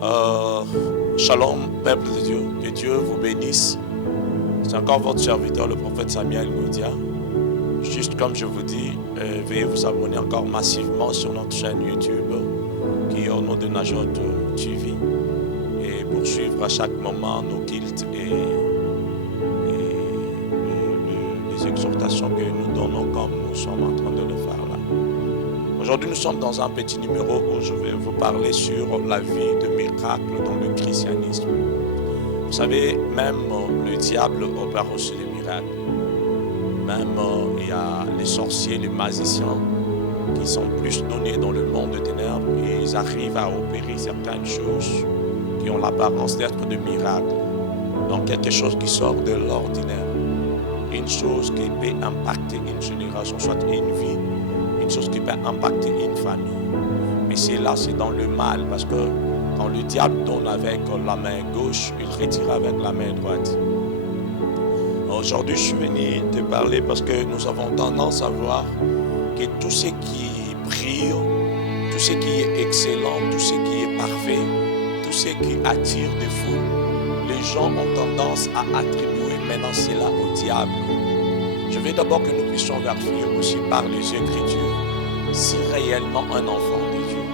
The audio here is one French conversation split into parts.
Shalom, peuple de Dieu, que Dieu vous bénisse. C'est encore votre serviteur, le prophète Samuel Goudia. Juste comme je vous dis, veuillez vous abonner encore massivement sur notre chaîne YouTube, qui est au nom de Najot TV, et poursuivre à chaque moment nos cultes et les exhortations que nous donnons comme nous sommes en train de le faire là. Aujourd'hui, nous sommes dans un petit numéro où je vais vous parler sur la vie de miracle dans le christianisme. Vous savez, même le diable opère aussi des miracles. Même il y a les sorciers, les magiciens qui sont plus donnés dans le monde de ténèbres et ils arrivent à opérer certaines choses qui ont l'apparence d'être de miracles. Donc quelque chose qui sort de l'ordinaire. Une chose qui peut impacter une génération, soit une vie, une chose qui peut impacter une famille. Mais c'est là, c'est dans le mal, parce que quand le diable donne avec la main gauche, il retire avec la main droite. Aujourd'hui, je suis venu te parler parce que nous avons tendance à voir que tout ce qui brille, tout ce qui est excellent, tout ce qui est parfait, tout ce qui attire des foules, les gens ont tendance à attribuer maintenant cela au diable. Je veux d'abord que nous puissions vérifier aussi par les Écritures si réellement un enfant de Dieu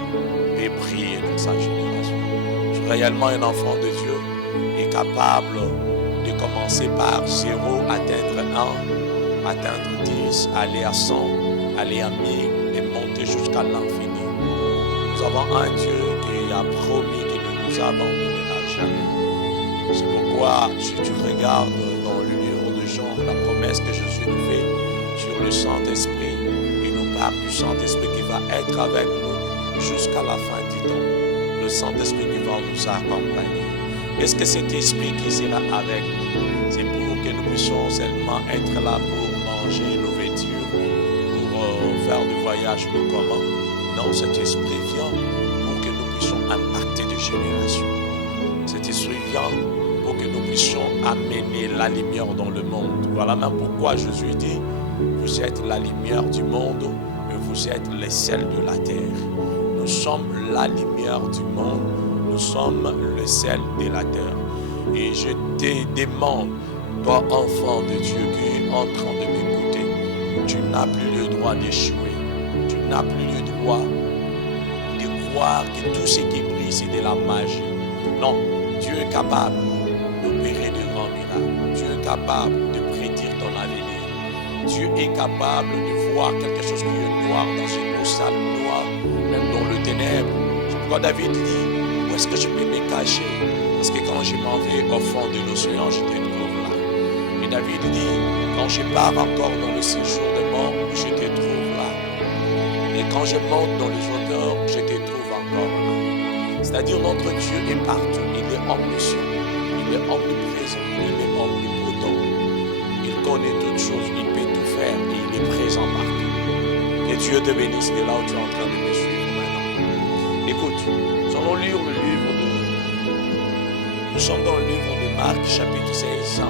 peut briller dans sa génération. Si réellement un enfant de Dieu est capable de commencer par 0, atteindre 1, atteindre 10, aller à 100, aller à 1000 et monter jusqu'à l'infini. Nous avons un Dieu qui a promis qu'il ne nous abandonnera jamais. C'est pourquoi si tu regardes dans le livre de Jean, la promesse que Jésus nous fait sur le Saint-Esprit, il nous parle du Saint-Esprit qui va être avec nous jusqu'à la fin du temps. Le Saint-Esprit qui va nous accompagner. Est-ce que cet esprit qui sera avec nous, c'est pour que nous puissions seulement être là pour manger nos vêtures, pour faire du voyage nous comment? Non, cet esprit vient pour que nous puissions impacter des générations. Cet esprit vient pour que nous puissions amener la lumière dans le monde. Voilà même pourquoi Jésus dit, vous êtes la lumière du monde, mais vous êtes le sel de la terre. Nous sommes la lumière du monde. Nous sommes le sel de la terre. Et je te demande, toi enfant de Dieu qui es en train de m'écouter, tu n'as plus le droit d'échouer. Tu n'as plus le droit de croire que tout ce qui brille c'est de la magie. Non, Dieu est capable d'opérer de grands miracles. Dieu est capable de prédire ton avenir. Dieu est capable de voir quelque chose qui est noir dans une eau sale noire, même dans le ténèbre. C'est pourquoi David dit, est-ce que je peux me cacher? Parce que quand je m'en vais au fond de l'océan, je te trouve là. Et David dit, quand je pars encore dans le séjour des morts, je te trouve là. Et quand je monte dans les hauteurs, je te trouve encore là. C'est-à-dire notre Dieu est partout. Il est omniscient, il est omniprésent, il est omnipotent. Il connaît toutes choses, il peut tout faire et il est présent partout. Que Dieu te bénisse de là où tu es en train de me suivre maintenant. Écoute, nous allons lire le livre de... Nous sommes dans le livre de Marc, chapitre 16.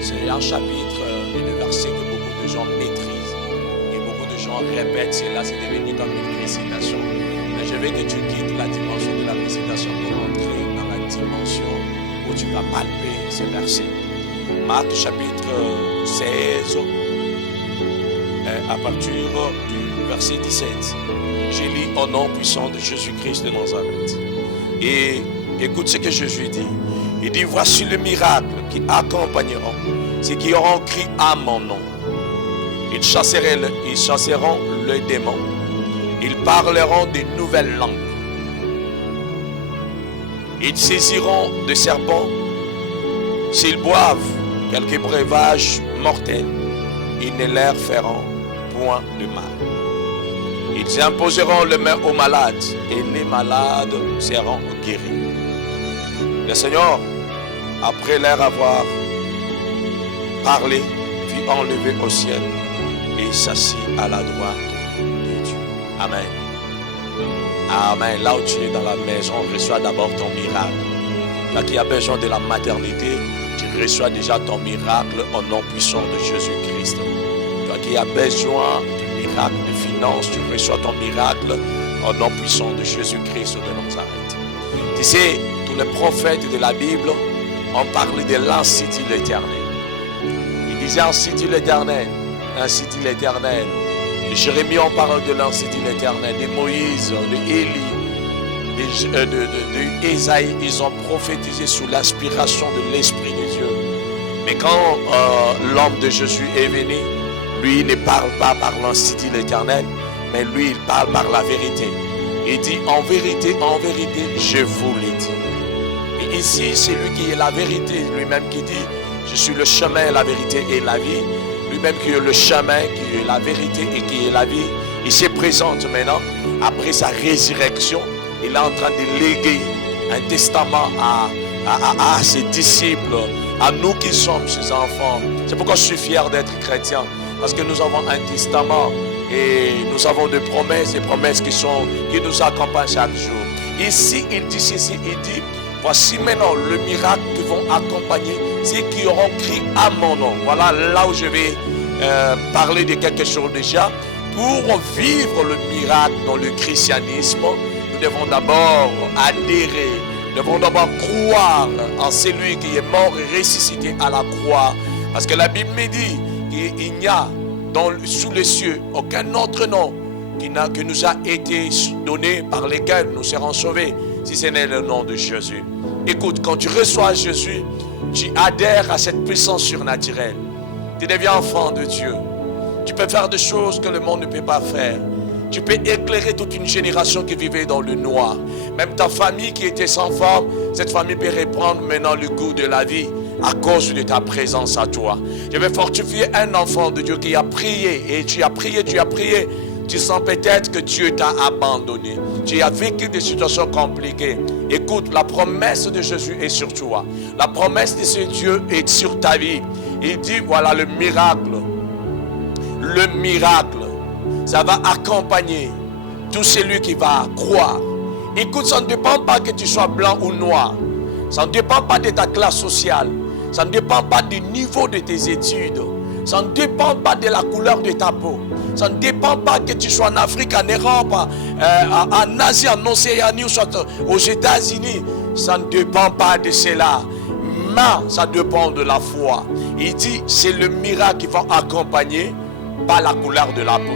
C'est un chapitre et le verset que beaucoup de gens maîtrisent. Et beaucoup de gens répètent cela, c'est devenu comme une récitation. Mais je veux que tu quittes la dimension de la récitation pour entrer dans la dimension où tu vas palper ce verset. Marc, chapitre 16, à partir du verset 17. J'ai lu au nom puissant de Jésus-Christ de Nazareth. Et écoute ce que Jésus dit. Il dit, voici le miracle qui accompagneront ceux qui auront crié à mon nom. Ils chasseront le démon. Ils parleront de nouvelles langues. Ils saisiront des serpents. S'ils boivent quelques breuvages mortels, ils ne leur feront point de mal. Ils imposeront les mains aux malades et les malades seront guéris. Le Seigneur, après leur avoir parlé, fut enlevé au ciel et s'assit à la droite de Dieu. Amen. Amen. Là où tu es dans la maison, reçois d'abord ton miracle. Là qui a besoin de la maternité, tu reçois déjà ton miracle au nom puissant de Jésus-Christ. Toi qui as besoin du miracle de finances, tu reçois ton miracle au nom puissant de Jésus-Christ de Nazareth. Tu sais, tous les prophètes de la Bible ont parlé de ainsi dit l'Éternel. Ils disaient ainsi dit l'Éternel, ainsi dit l'Éternel. De Jérémie, on parle de ainsi dit l'Éternel. De Moïse, de Élie, de Ésaïe, ils ont prophétisé sous l'inspiration de l'Esprit de Dieu. Mais quand l'homme de Jésus est venu, lui il ne parle pas par ainsi dit l'Éternel, mais lui il parle par la vérité. Il dit en vérité, je vous l'ai dit. Et ici, c'est lui qui est la vérité, lui-même qui dit, je suis le chemin, la vérité et la vie. Lui-même qui est le chemin, qui est la vérité et qui est la vie. Il se présente maintenant, après sa résurrection, il est en train de léguer un testament à ses disciples, à nous qui sommes ses enfants. C'est pourquoi je suis fier d'être chrétien, parce que nous avons un testament et nous avons des promesses qui nous accompagnent chaque jour. Ici, il dit ceci, il dit, voici maintenant le miracle qui vont accompagner ceux qui auront crié à mon nom. Voilà là où je vais parler de quelque chose déjà. Pour vivre le miracle dans le christianisme, nous devons d'abord adhérer, nous devons d'abord croire en celui qui est mort et ressuscité à la croix. Parce que la Bible me dit qu'il n'y a sous les cieux aucun autre nom qui nous a été donné par lesquels nous serons sauvés, si ce n'est le nom de Jésus. Écoute, quand tu reçois Jésus, tu adhères à cette puissance surnaturelle. Tu deviens enfant de Dieu. Tu peux faire des choses que le monde ne peut pas faire. Tu peux éclairer toute une génération qui vivait dans le noir. Même ta famille qui était sans forme, cette famille peut reprendre maintenant le goût de la vie à cause de ta présence à toi. Je vais fortifier un enfant de Dieu qui a prié. Et tu as prié. Tu sens peut-être que Dieu t'a abandonné. Tu as vécu des situations compliquées. Écoute, la promesse de Jésus est sur toi. La promesse de ce Dieu est sur ta vie. Il dit, voilà le miracle. Le miracle, ça va accompagner tout celui qui va croire. Écoute, ça ne dépend pas que tu sois blanc ou noir. Ça ne dépend pas de ta classe sociale. Ça ne dépend pas du niveau de tes études. Ça ne dépend pas de la couleur de ta peau. Ça ne dépend pas que tu sois en Afrique, en Europe, en Asie, en Océanie ou soit aux États-Unis. Ça ne dépend pas de cela. Mais ça dépend de la foi. Il dit, c'est le miracle qui va accompagner, pas la couleur de la peau.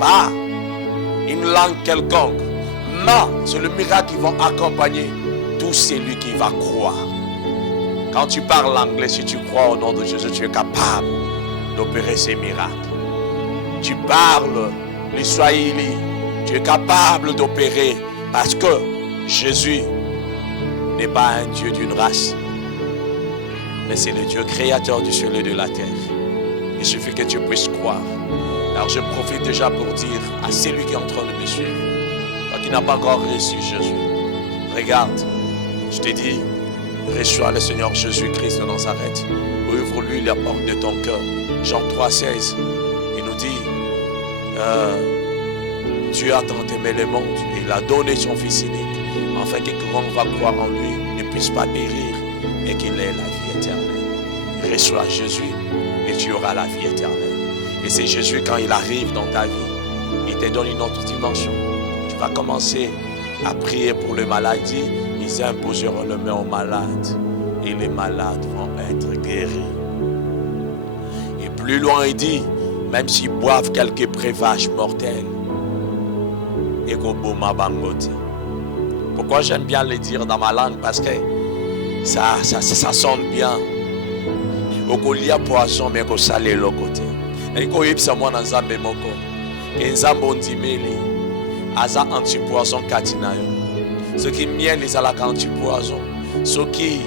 Pas une langue quelconque. Mais c'est le miracle qui va accompagner tout celui qui va croire. Quand tu parles anglais, si tu crois au nom de Jésus, tu es capable d'opérer ces miracles. Tu parles le Swahili, tu es capable d'opérer parce que Jésus n'est pas un Dieu d'une race, mais c'est le Dieu créateur du ciel et de la terre. Il suffit que tu puisses croire. Alors je profite déjà pour dire à celui qui est en train de me suivre, toi qui n'as pas encore reçu Jésus, regarde, je te dis, reçois le Seigneur Jésus-Christ de Nazareth. Ouvre-lui la porte de ton cœur. Jean 3,16, il nous dit, Dieu a tant aimé le monde, il a donné son Fils unique, afin que quiconque va croire en lui ne puisse pas périr, mais qu'il ait la vie éternelle. Reçois Jésus et tu auras la vie éternelle. Et c'est Jésus, quand il arrive dans ta vie, il te donne une autre dimension. Tu vas commencer à prier pour les maladies. Ils imposeront le main aux malades et les malades vont être guéris. Et plus loin, il dit, même s'ils boivent quelques breuvages mortels, pourquoi j'aime bien le dire dans ma langue? Parce que ça sonne bien. Il y a poison, mais il y a le côté. Et quand il y a un nzambe moko, et nzambe ondimeli, aza anti-poison katinayo. Ce qui miel les ala anti-poison, ce qui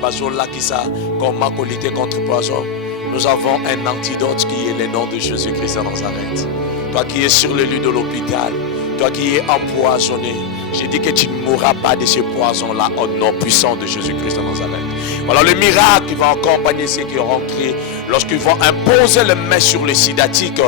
bazola qui ça comme lutter contre poison. Nous avons un antidote qui est le nom de Jésus-Christ de Nazareth. Toi qui es sur le lit de l'hôpital, toi qui es empoisonné, j'ai dit que tu ne mourras pas de ce poison-là au nom puissant de Jésus-Christ de Nazareth. Voilà le miracle qui va accompagner ceux qui auront crié. Lorsqu'ils vont imposer les mains sur le sidatique,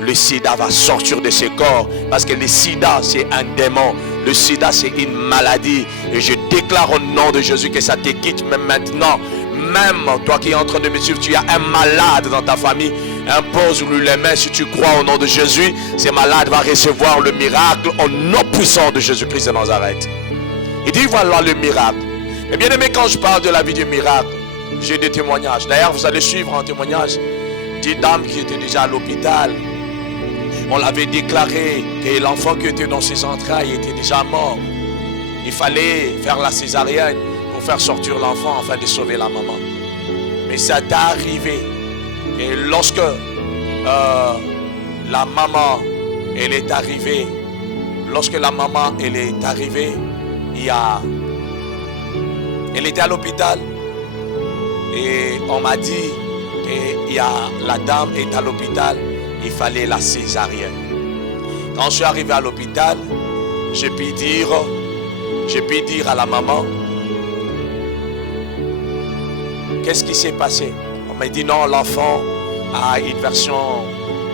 le sida va sortir de ses corps. Parce que le sida, c'est un démon. Le sida, c'est une maladie. Et je déclare au nom de Jésus que ça te quitte même maintenant. Même toi qui es en train de me suivre, tu as un malade dans ta famille. Impose-lui les mains si tu crois au nom de Jésus. Ce malade va recevoir le miracle au nom puissant de Jésus-Christ de Nazareth. Il dit voilà le miracle. Et bien aimé, quand je parle de la vie du miracle, j'ai des témoignages. D'ailleurs, vous allez suivre un témoignage d'une dame qui était déjà à l'hôpital. On l'avait déclaré que l'enfant qui était dans ses entrailles était déjà mort. Il fallait faire la césarienne pour faire sortir l'enfant afin de sauver la maman. Mais ça t'est arrivé. Et lorsque la maman, elle est arrivée, elle était à l'hôpital et on m'a dit que la dame est à l'hôpital, il fallait la césarienne. Quand je suis arrivé à l'hôpital, j'ai pu dire à la maman, qu'est-ce qui s'est passé? On m'a dit non, l'enfant a une version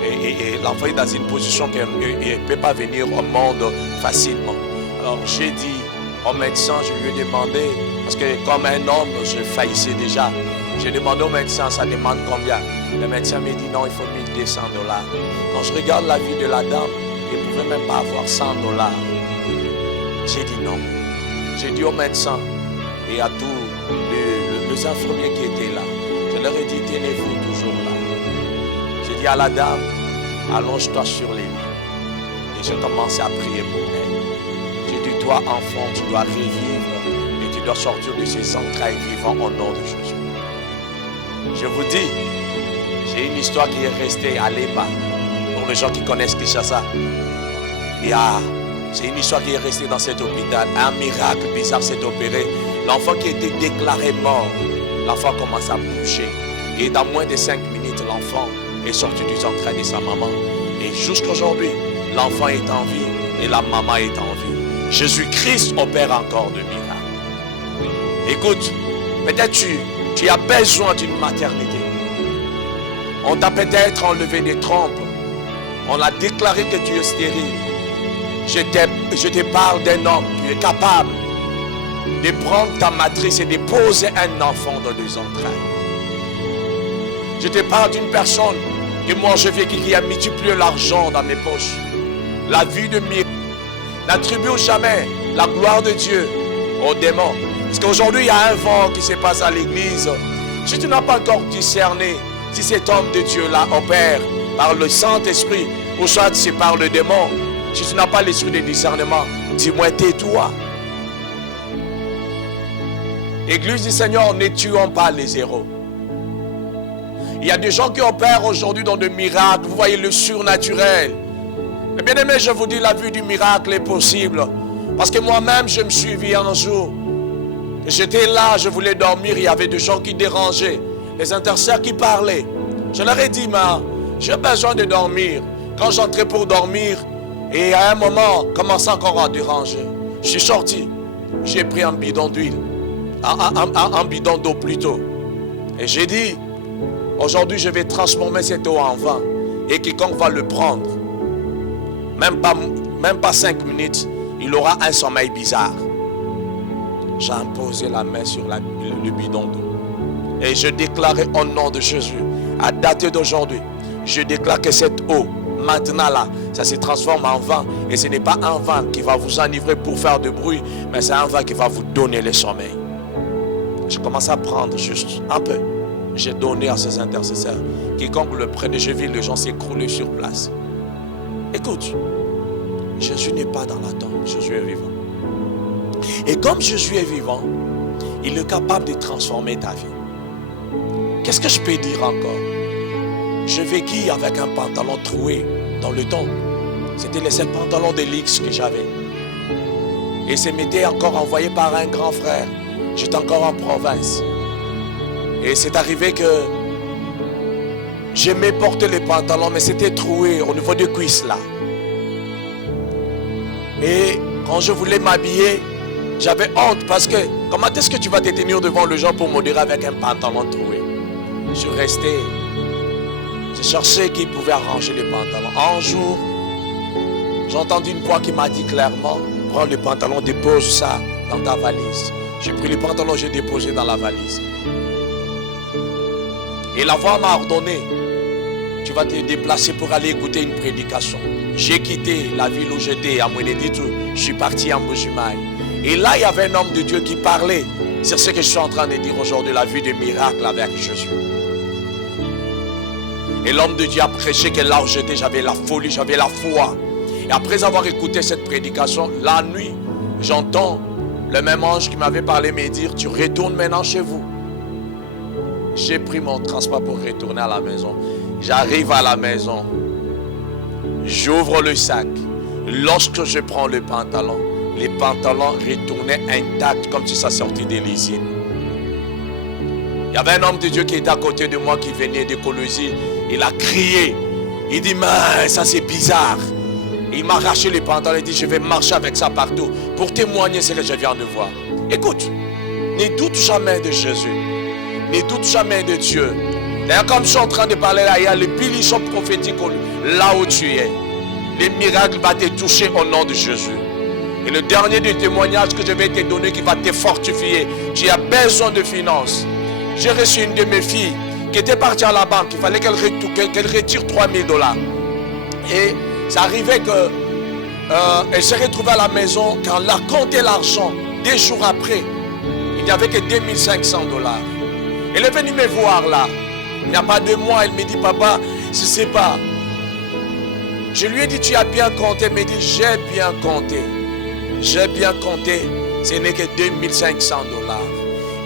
et l'enfant est dans une position qu'il ne peut pas venir au monde facilement. Alors j'ai dit au médecin, je lui ai demandé, parce que comme un homme, je faillissais déjà. J'ai demandé au médecin, ça demande combien? Le médecin m'a dit non, il faut $1,200. Quand je regarde la vie de la dame, il ne pouvait même pas avoir $100. J'ai dit non. J'ai dit au médecin et à tous les infirmiers qui étaient là, je leur ai dit, tenez-vous toujours là. J'ai dit à la dame, allonge-toi sur les lits. Et j'ai commencé à prier pour elle. J'ai dit, toi enfant, tu dois revivre et tu dois sortir de ces entrailles vivant au nom de Jésus. Je vous dis, j'ai une histoire qui est restée à Leba. Pour les gens qui connaissent Kinshasa. C'est une histoire qui est restée dans cet hôpital. Un miracle bizarre s'est opéré. L'enfant qui était déclaré mort, l'enfant commence à bouger. Et dans moins de 5 minutes, l'enfant est sorti des entrailles de sa maman. Et jusqu'à aujourd'hui, l'enfant est en vie et la maman est en vie. Jésus-Christ opère encore de miracles. Écoute, peut-être tu as besoin d'une maternité. On t'a peut-être enlevé des trompes. On a déclaré que tu es stérile. Je te parle d'un homme qui est capable de prendre ta matrice et de poser un enfant dans les entrailles. Je te parle d'une personne que moi je vis qui a multiplié l'argent dans mes poches. La vie de miracle. N'attribue jamais la gloire de Dieu aux démons. Parce qu'aujourd'hui il y a un vent qui se passe à l'église. Si tu n'as pas encore discerné si cet homme de Dieu là opère par le Saint-Esprit ou soit c'est par le démon, si tu n'as pas l'esprit de discernement, dis-moi, tais-toi. Église du Seigneur, ne tuons pas les héros. Il y a des gens qui opèrent aujourd'hui dans des miracles. Vous voyez le surnaturel. Mais bien aimé, je vous dis, la vue du miracle est possible. Parce que moi-même, je me suis vu un jour. J'étais là, je voulais dormir. Il y avait des gens qui dérangeaient. Les intercesseurs qui parlaient. Je leur ai dit, mais j'ai besoin de dormir. Quand j'entrais pour dormir, et à un moment, commençait encore à déranger. Je suis sorti. J'ai pris un bidon d'huile. Un bidon d'eau plutôt. Et j'ai dit, aujourd'hui je vais transformer cette eau en vin. Et quiconque va le prendre, même pas 5 minutes, il aura un sommeil bizarre. J'ai imposé la main sur le bidon d'eau. Et je déclarais au nom de Jésus, à date d'aujourd'hui, je déclare que cette eau, maintenant là, ça se transforme en vin. Et ce n'est pas un vin qui va vous enivrer pour faire de bruit, mais c'est un vin qui va vous donner le sommeil. Je commence à prendre juste un peu. J'ai donné à ces intercesseurs. Quiconque le prenait, j'ai vu les gens s'écrouler sur place. Écoute, Jésus n'est pas dans la tombe, Jésus est vivant. Et comme Jésus est vivant, il est capable de transformer ta vie. Qu'est-ce que je peux dire encore? Je vécu avec un pantalon troué dans le temps. C'était le seul pantalon de l'X que j'avais. Et ça m'était encore envoyé par un grand frère. J'étais encore en province. Et c'est arrivé que j'aimais porter les pantalons, mais c'était troué au niveau des cuisses là. Et quand je voulais m'habiller, j'avais honte parce que comment est-ce que tu vas te tenir devant les gens pour modérer avec un pantalon troué? Je suis resté. J'ai cherché qui pouvait arranger les pantalons. Un jour, j'ai entendu une voix qui m'a dit clairement, prends le pantalon, dépose ça dans ta valise. J'ai pris le pantalon, j'ai déposé dans la valise. Et la voix m'a ordonné, tu vas te déplacer pour aller écouter une prédication. J'ai quitté la ville où j'étais à Mweneditu, je suis parti à Mbujimaï. Et là, il y avait un homme de Dieu qui parlait sur ce que je suis en train de dire aujourd'hui, la vie des miracles avec Jésus. Et l'homme de Dieu a prêché que là où j'étais, j'avais la folie, j'avais la foi. Et après avoir écouté cette prédication, la nuit, j'entends le même ange qui m'avait parlé me dire, tu retournes maintenant chez vous. J'ai pris mon transport pour retourner à la maison. J'arrive à la maison. J'ouvre le sac. Lorsque je prends le pantalon, les pantalons retournaient intacts comme si ça sortait de l'usine. Il y avait un homme de Dieu qui était à côté de moi qui venait de Colosie. Il a crié. Il dit, mais ça c'est bizarre. Il m'a arraché les pantalons. Il dit, je vais marcher avec ça partout pour témoigner ce que je viens de voir. Écoute, ne doute jamais de Jésus. Ne doute jamais de Dieu. D'ailleurs, comme je suis en train de parler là, il y a les bénissions prophétiques là où tu es. Les miracles vont te toucher au nom de Jésus. Et le dernier des témoignages que je vais te donner qui va te fortifier. Tu as besoin de finances. J'ai reçu une de mes filles qui était partie à la banque. Il fallait qu'elle retire $3000. Et ça arrivait qu'elle s'est retrouvée à la maison. Quand elle a compté l'argent, 2 jours après, il n'y avait que $2500. Elle est venue me voir là. Il n'y a pas de mois, elle me dit, papa, je ne sais pas. Je lui ai dit, tu as bien compté. Elle me dit, j'ai bien compté. J'ai bien compté. Ce n'est que $2500.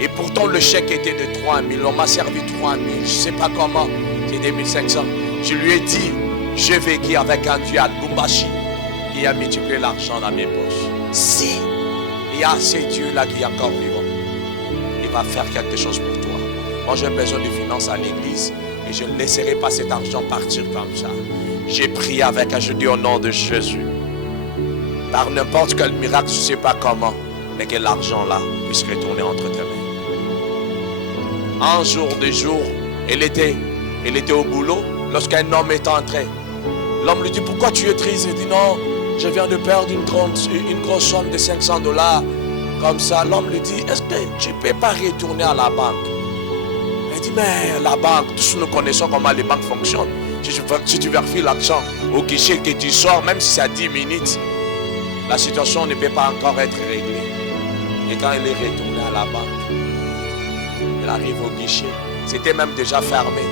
Et pourtant, le chèque était de 3000. On m'a servi 3000. Je ne sais pas comment. C'est 2500. Je lui ai dit, je vécu avec un Dieu à Lubumbashi qui a multiplié l'argent dans mes poches. Si il y a ce Dieu-là qui est encore vivant, il va faire quelque chose pour toi. Moi, j'ai besoin de finances à l'église et je ne laisserai pas cet argent partir comme ça. J'ai prié avec un, je dis au nom de Jésus. Par n'importe quel miracle, je ne sais pas comment, mais que l'argent là puisse retourner entre tes mains. Un jour, 2 jours, elle était au boulot lorsqu'un homme est entré. L'homme lui dit, pourquoi tu es triste? Il dit, non, je viens de perdre une grosse somme de $500. Comme ça, l'homme lui dit, est-ce que tu ne peux pas retourner à la banque? Il dit, mais la banque, tous nous connaissons comment les banques fonctionnent. Si tu vérifies l'argent au guichet que tu sors, même si c'est à 10 minutes, la situation ne peut pas encore être réglée. Et quand il est retourné à la banque, il arrive au guichet, c'était même déjà fermé.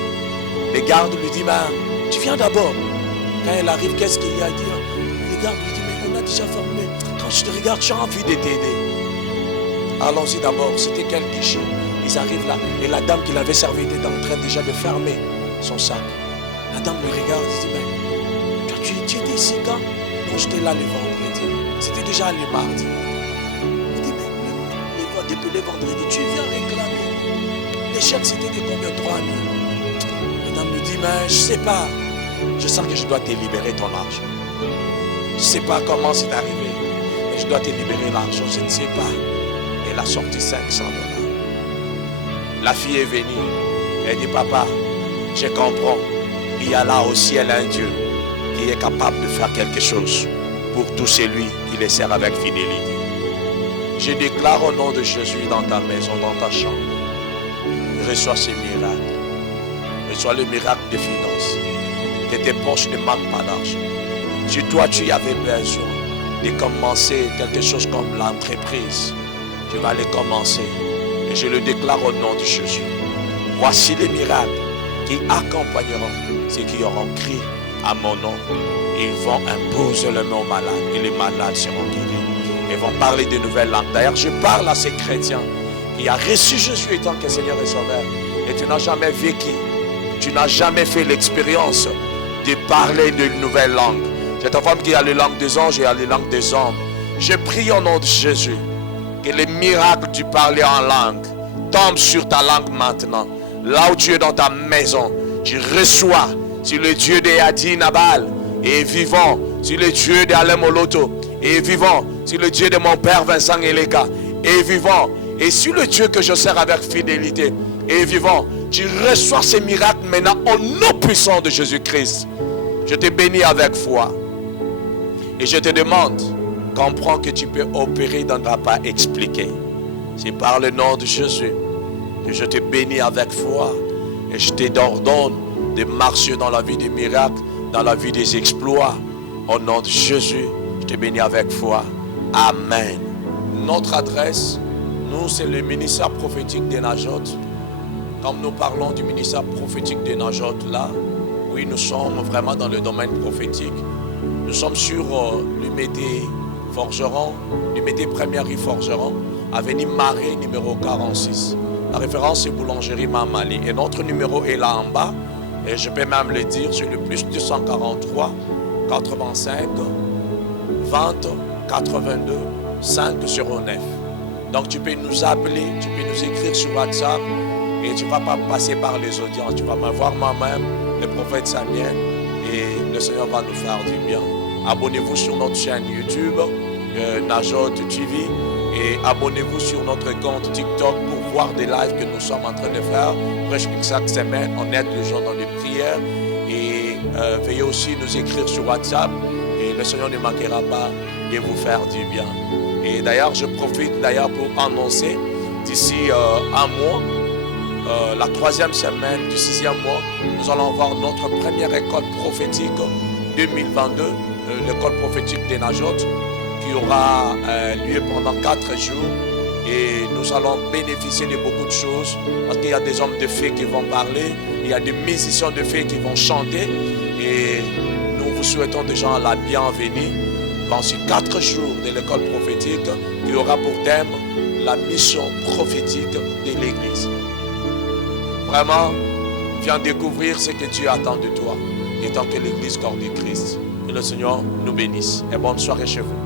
Les gardes lui disent, mais tu viens d'abord. Quand il arrive, qu'est-ce qu'il y a à dire? Les gardes lui disent, mais on a déjà fermé. Quand je te regarde, j'ai envie de t'aider. Allons-y d'abord, c'était quel guichet? Ils arrivent là, et la dame qui l'avait servi était en train déjà de fermer son sac. La dame le regarde, elle dit, mais tu étais ici quand? Non, j'étais là le vendredi. C'était déjà le mardi. Il dit, mais depuis le vendredi, tu viens réclamer. Les chèques, c'était de combien? 3000. La dame lui dit, mais je ne sais pas. Je sens que je dois te libérer ton argent. Je ne sais pas comment c'est arrivé, mais je dois te libérer l'argent, je ne sais pas. Elle a sorti $500. La fille est venue. Elle dit, papa, je comprends. Il y a là au ciel un Dieu qui est capable de faire quelque chose pour tout celui qui les sert avec fidélité. Je déclare au nom de Jésus dans ta maison, dans ta chambre, reçois ces miracles. Reçois le miracle des finances. Que tes poches ne manquent pas d'argent. Si toi tu avais besoin de commencer quelque chose comme l'entreprise, tu vas le commencer. Et je le déclare au nom de Jésus. Voici les miracles qui accompagneront ceux qui auront crié à mon nom. Ils vont imposer le nom aux malades et les malades seront guéris. Ils vont parler de nouvelles langues. D'ailleurs, je parle à ces chrétiens qui ont reçu Jésus étant que Seigneur et Sauveur. Et tu n'as jamais vécu, tu n'as jamais fait l'expérience de parler de nouvelles langues. C'est ta femme qui a les langues des anges et a les langues des hommes. Je prie au nom de Jésus que les miracles du parler en langue tombent sur ta langue maintenant. Là où tu es dans ta maison, tu reçois sur le Dieu de Yadi Nabal et vivant, sur le Dieu d'Alain Moloto et vivant, sur le Dieu de mon père Vincent Eleka et vivant, et sur le Dieu que je sers avec fidélité et vivant. Tu reçois ces miracles maintenant au nom puissant de Jésus-Christ. Je te bénis avec foi. Et je te demande, comprends que tu peux opérer dans ta pas expliquer. C'est par le nom de Jésus que je te bénis avec foi. Et je t'ordonne de marcher dans la vie des miracles, dans la vie des exploits. Au nom de Jésus, je te bénis avec foi. Amen. Notre adresse, nous, c'est le ministère prophétique des Najot. Comme nous parlons du ministère prophétique des Najot là, oui, nous sommes vraiment dans le domaine prophétique. Nous sommes sur l'Humédé Forgeron, l'Humédé Première rue Forgeron, avenue Marais numéro 46. La référence est Boulangerie Mamali. Et notre numéro est là en bas. Et je peux même le dire, c'est le plus 243 85 20 82 509. Donc tu peux nous appeler, tu peux nous écrire sur WhatsApp et tu ne vas pas passer par les audiences. Tu vas m'avoir moi-même, le prophète Samuel, et le Seigneur va nous faire du bien. Abonnez-vous sur notre chaîne YouTube, Najot TV, et abonnez-vous sur notre compte TikTok pour voir des lives que nous sommes en train de faire. Presque chaque semaine, on aide les gens dans les prières. Et veuillez aussi nous écrire sur WhatsApp et le Seigneur ne manquera pas de vous faire du bien. Et d'ailleurs, je profite d'ailleurs pour annoncer d'ici un mois, la 3e semaine du 6e mois, nous allons avoir notre première école prophétique 2022, l'école prophétique des Najot, qui aura lieu pendant 4 jours. Et nous allons bénéficier de beaucoup de choses parce qu'il y a des hommes de fée qui vont parler, il y a des musiciens de fée qui vont chanter. Et nous vous souhaitons déjà la bienvenue dans ces 4 jours de l'école prophétique qui aura pour thème la mission prophétique de l'Église. Vraiment, viens découvrir ce que Dieu attend de toi, étant que l'Église corps du Christ. Que le Seigneur nous bénisse et bonne soirée chez vous.